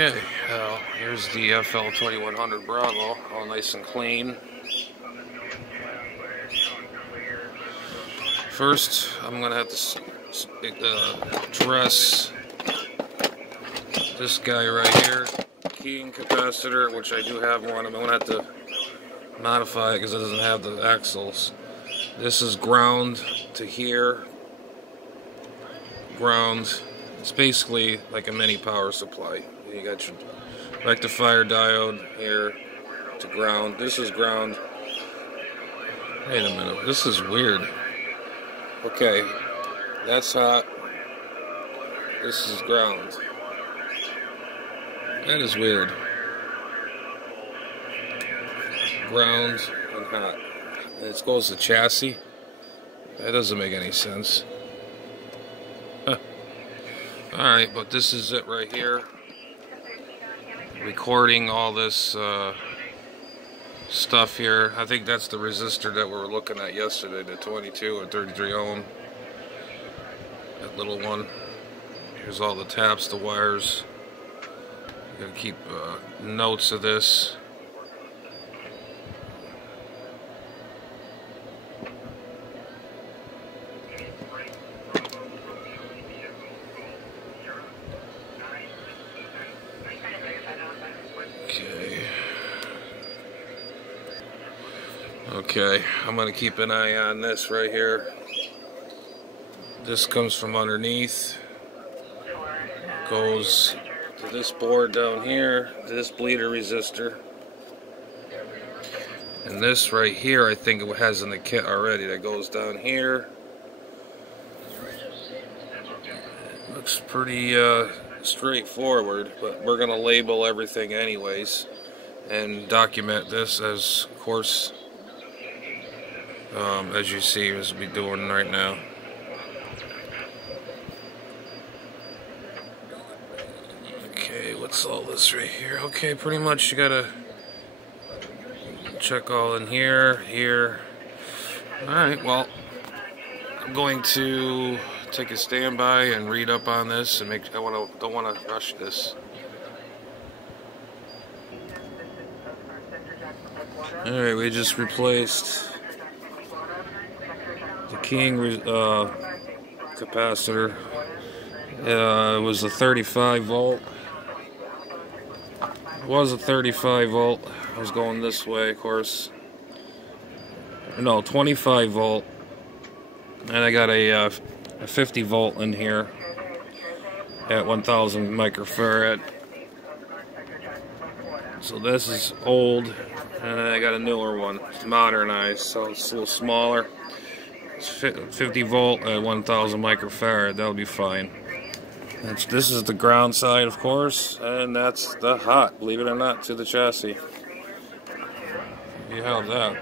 Okay, here's the FL2100 Bravo, all nice and clean. First, I'm going to have to address this guy right here, keying capacitor, which I do have one. I'm going to have to modify it because it doesn't have the axles. This is ground to here. Ground. It's basically like a mini power supply. You got your rectifier diode here to ground. This is ground. Wait a minute. This is weird. Okay. That's hot. This is ground. That is weird. Ground and hot. And it goes to chassis. That doesn't make any sense. Alright, but this is it right here. Recording all this stuff here. I think that's the resistor that we were looking at yesterday, the 22 or 33 ohm. That little one. Here's all the taps, the wires. Gotta keep notes of this. Okay, I'm going to keep an eye on this right here. This comes from underneath. Goes to this board down here, to this bleeder resistor. And this right here, I think it has in the kit already, that goes down here. Looks pretty straightforward, but we're going to label everything anyways and document this as, of course, as you see, as we're doing right now. Okay, what's all this right here? Okay, pretty much you gotta check all in here, here. Alright, well, I'm going to take a standby and read up on this and don't want to rush this. Alright, we just replaced the keying capacitor. It was a 35 volt. It was a 35 volt. I was going this way, of course. No, 25 volt. And I got a 50 volt in here at 1000 microfarad. So this is old, and I got a newer one. It's modernized, so it's a little smaller. It's 50 volt at 1000 microfarad. That'll be fine. This is the ground side, of course, and that's the hot, believe it or not, to the chassis. You have that.